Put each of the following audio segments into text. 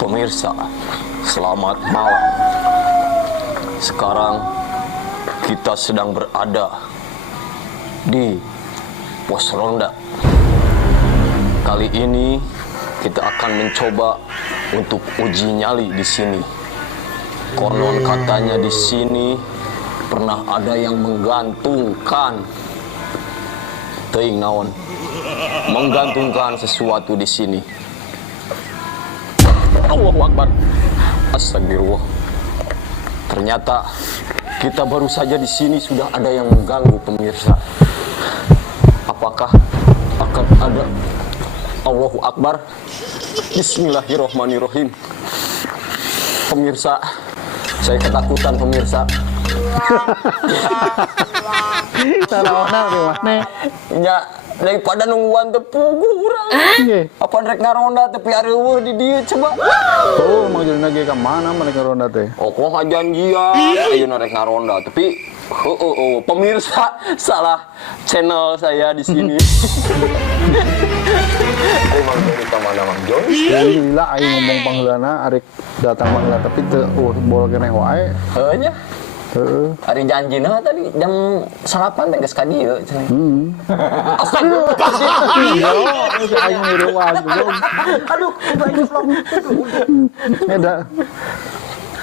Pemirsa, selamat malam. Sekarang kita sedang berada di pos ronda. Kali ini kita akan mencoba untuk uji nyali di sini. Konon katanya di sini pernah ada yang menggantungkan teuing naon, menggantungkan sesuatu di sini. Allahu Akbar. Astagfirullah. Ternyata kita baru saja di sini sudah ada yang mengganggu pemirsa. Apakah akan ada? Allahu Akbar. Bismillahirrahmanirrahim. Pemirsa, saya ketakutan pemirsa. Sarona di mana? Ya, daripada nungguan tepugu urang. Apa rek ngaronda tapi areueuh di dieu coba. Oh, mau jadi lagi ke mana mereka ronda teh? Oh, kok ngajanjian ayeuna rek ngaronda tapi pemirsa salah channel saya di sini. Ari Mang Joni ka mana Mang Joni? Gila aing ngomong pangheulana arek datang mangla tapi teu bol keneh wae. Heuh nya. Heeh. Ari janjina tadi jam 8 teh geus ka dieu cenah. Astagfirullah. Aing niru wae. Aduh, banyak vlog. Eda.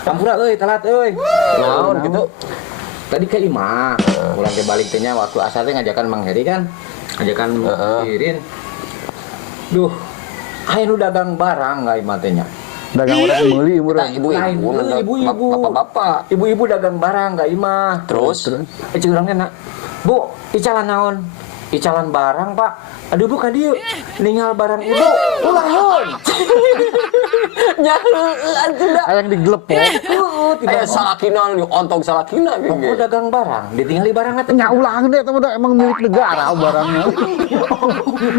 Campura euy, telat euy. Naon gitu? Tadi ke Imah, pulang ke balik tehnya waktu asal teh ngajakan Mang Heri kan. Ngajakan Irin. Duh, aya nu dagang barang enggak Imah tehnya. Dagang orang meuli murah. Ibu-ibu, bapak-bapak. Ibu-ibu dagang barang enggak Imah. Terus? Cek urang teh, Bu, icalan naon? Icalan barang, Pak. Aduh Bu ka dieu. Ninggal barang Ibu. Ulahun. Nya heueuh anjeunna. Ayang digelepok. Aya salakina nu ontong salakina Oh, ge. dagang barang, ditinggali barangna teh. Nya ulah deh teman emang milik negara barangnya.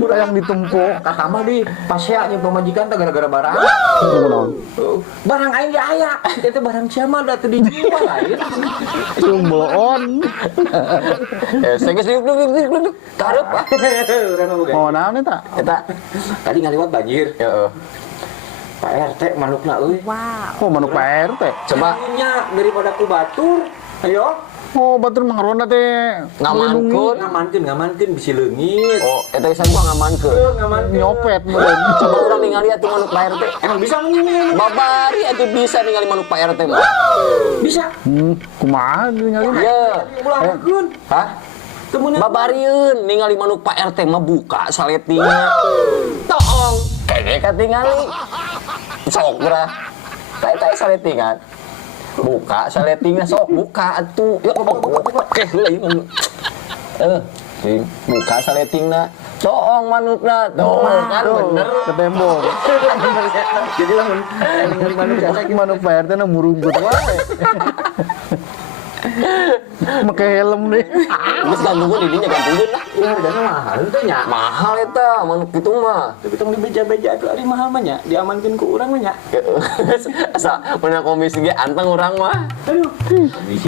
Ayang ditumpuk. Katama di pasya nya pemajikan teh gara-gara barang. Kunaon? Barang aing ge aya. Itu barang siapa da teu dijual lain. Cumboon. Saya geus duduk. Karep ah. Urang mah Mau naon eta? Eta tadi ngaliwat banjir. Heeh. Pak RT manukna euy. Oh manuk PRT. Coba Nya daripada ku batur. Ayo. Oh batur mangronda teh ngamankeun. Ngamankeun bisi leungit. Oh, eta geus gua ngamankeun. Ngamankeun. nyopet meureun. Coba urang ningali atuh manuk Pak RT. Emang bisa ngomongin? Babari atuh bisa ningali manuk Pak RT mah. Bisa. Kumaha ningali? Ye. Ulangkeun. Hah? Temenan. Babarieun ningali manuk Pak RT mah buka saletingna. Toong, kene katingali. Sok gerah. Teh saletingan. Buka saletingna sok buka atuh. Yuk, heula ieu. Buka saletingna. Toong manukna. Toong kan bener. Ke tembok. Jadi lamun ningali manuk jasa Manuk PRT na murungkut wae. Make helm deh. Geus gantungkeun di dinya gantungkeun lah. ya hargana mahal teh nya. Mahal eta manuk kitu mah. Tapi tong dibeja-beja atuh ari mahal mah nya, diamankeun ku urang mah nya. Asa pernah komisi ge anteng urang mah. Aduh.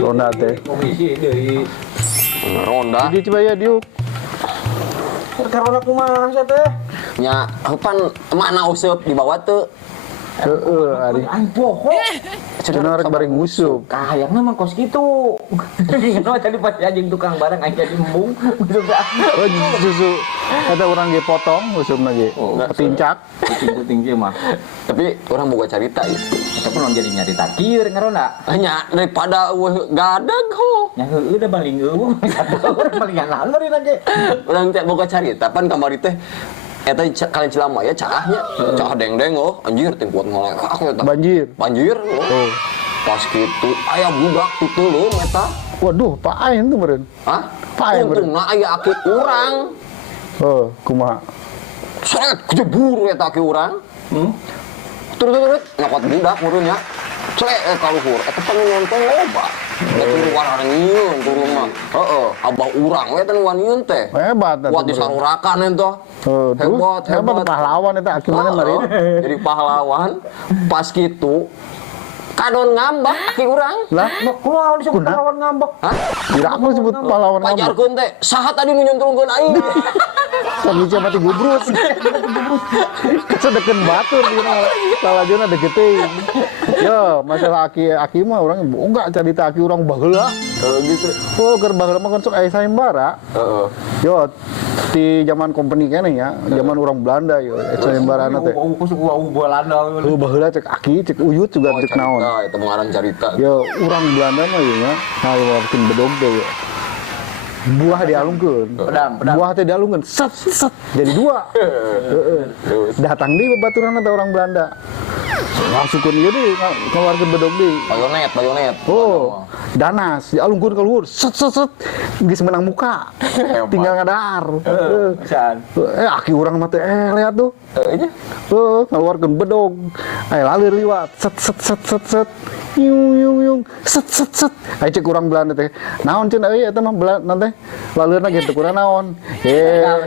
Ronda teh. Komisi deui. Ronda Di coba ya diuk. Karena kumaha sa teh? nya heupan mana useup di bawah teu. Heeh ari. Aing poho. Cenah rek bari ngusup. Kahayangna mah kos kitu. Kenapa tadi pas anjing tukang barang aing jadi embung. Oh susu eta urang ge potong usupna ge. Petincak. Puting-puting ge mah. Tapi orang boga carita ieu. Eta pun jadi nyari takir ngarona. Nya daripada gadag ho. Nya heueuh da baling eueuh. Urang balingan naon bari ge. Urang teh boga carita pan kamari teh eta kalian Cilama ya cahnya. Cah deng-deng oh anjir teh kuat ngolek aku eta. Banjir. Banjir oh. Pas gitu aya budak titeuleum eta. Waduh, paen tuh meureun. Hah? Paen meureun. Untungna aya aki urang. Oh, kumaha? Seret kejebur eta aki urang. Turut-turut nyokot budak meureun nya. Cek kaluhur eta panginun teh loba. Lagi warna nyieun turun mah. Heeh, abah urang we teh nu waniun teh. Hebat Kuat disarurakan ento. Hebat. pahlawan eta aki mana meureun. Jadi pahlawan. Pas gitu kadon ngambek aki urang. Lah, Nah, kumaha disebut Kunaon? pahlawan ngambek? Hah? tidak aku disebut pahlawan ngambek. Pajarkeun teh, saha tadi nu nyuntrungkeun aing? Kami siapa mati gubrus. Kesedeken batur dina lalajona degeting. Ya, masalah aki mah orang enggak cerita aki orang baheula. Gitu. Oh, keur baheula mah kan sok aya sayembara. Heeh. Yo, di zaman company kene ya, zaman orang Belanda yo, sayembarana teh. Belanda. Oh, baheula cek aki, cek uyut juga cek naon. Nah, itu mengarang cerita. Yo, orang Belanda mah yo nya, ngaluarkeun bedog teh yo. Buah dialungkeun. Pedang. Buah teh dialungkeun, set set jadi dua. Heeh. Datang di babaturan teh orang Belanda. Masukkeun ieu deui ngaluarkeun bedog deui. Bayonet. Oh, danas dialungkeun ka luhur, set set set. Geus menang muka. Tinggal ngadar. Pisan. Aki urang mah teh lihat tuh. Nya. Ngaluarkeun bedog. Lalir liwat, set set set set set. Yung set set set. Cek urang Belanda teh. Naon cenah euy eta mah Belanda teh. Lalerna gitu kurang naon.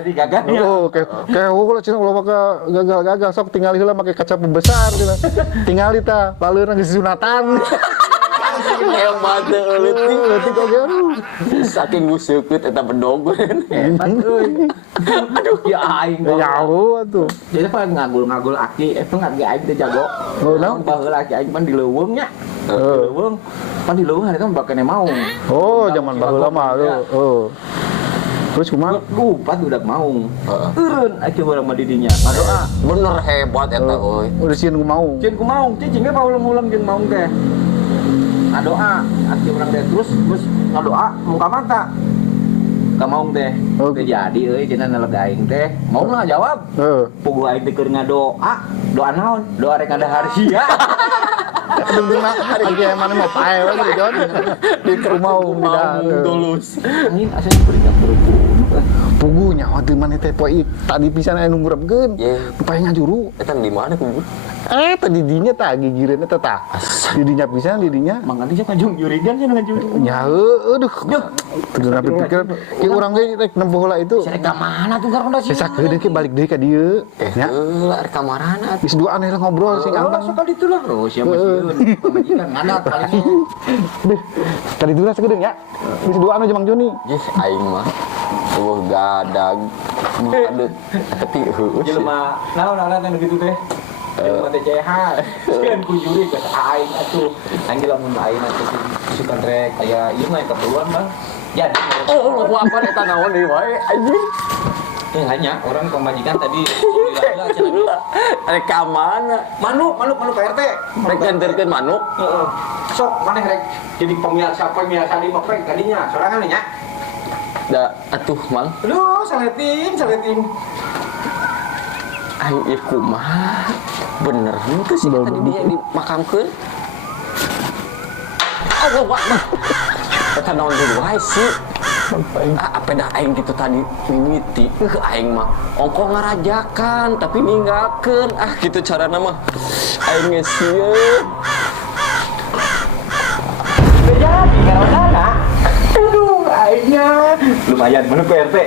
Gagahnya. Oh, kayak ulah cenah ulah maka gagal sok tinggal heula make kaca pembesar cenah. Tingali tah lalerna geus sunatan. Hebat teh leutik. Leutik oge aduh. Saking buseukeut eta bedog. Hebat euy. Aduh, ya aing. Jauh atuh. Jadi pas ngagul-ngagul aki, itu nggak aing teh jago. Oh, naon? Baheula aki aing pan di leuweung nya. Di leuweung. Pan di leuweung itu bakene maung. Oh, zaman baheula mah oh. Terus kumaha? Lupa udah maung. Eureun aki urang mah di dinya. Ngadoa. Bener hebat eta euy. Udah sieun kumaung. Cing ku maung, cing ge pauleum-uleum jeung maung teh. Ngadoa, aki urang teh terus ngadoa muka mata. Ka maung teh. Oh. Teh jadi euy cenah neleg aing teh. Maung lah jawab. Heeh. Pugu aing teh keur ngadoa. Doa naon? Doa rek ada harsia. Penting mah lagi yang mana mau pae lagi di Jawa. Di kumaung di dalam. Tulus. Angin asa beringat berupu. Pugunya waktu mana teh poe tadi pisan aya nunggurepkeun. Ye. Pae ngajuru. Eta di mana ku? Tadi dinya tah gigireunna teh tah. Didinya pisan didinya. Mangga dia kajung jurigan cenah ngajuru. Ya aduh. Tegeuna pikir ki urang ge rek nempuh heula itu. Saya ka mana tuh garong da sih? Sakedeung ke balik deui ka dieu. Ya. Heula rek kamarana. Geus duaan lah ngobrol sing Oh, antang. suka ditulah. Oh, siapa sieun? Pamajikan ngadat paling. Deh. Tadi dulu sakedeung ya. Geus duaan aja Mang Joni. Jih aing mah. Gadag. Aduh. Tapi heueuh. Jelema naon kan gitu teh. Jelema teh ceha. Sieun ku juri ke aing atuh. Angge lamun aing atuh suka trek aya ieu mah keperluan mah. Jadi Oh, apa eta naon deui wae anjing. hanya orang pemajikan tadi alhamdulillah cenah. Rek ka mana? Manuk Pak RT. Rek nganterkeun manuk. Heeh. Sok maneh rek jadi pemirsa di mopeng kadinya sorangan nya. Da atuh mang. Aduh, saleting. Aing ieu kumaha? Bener henteu sih tadi dia dimakamkeun. Allah Akbar. Eta naon deui wae sih? Apa dah aing gitu tadi mimiti aing mah ongko ngarajakan tapi ninggalkeun gitu carana mah aing geus sieun. Jadi kalau sana, aduh, aingnya lumayan menurut Pak RT.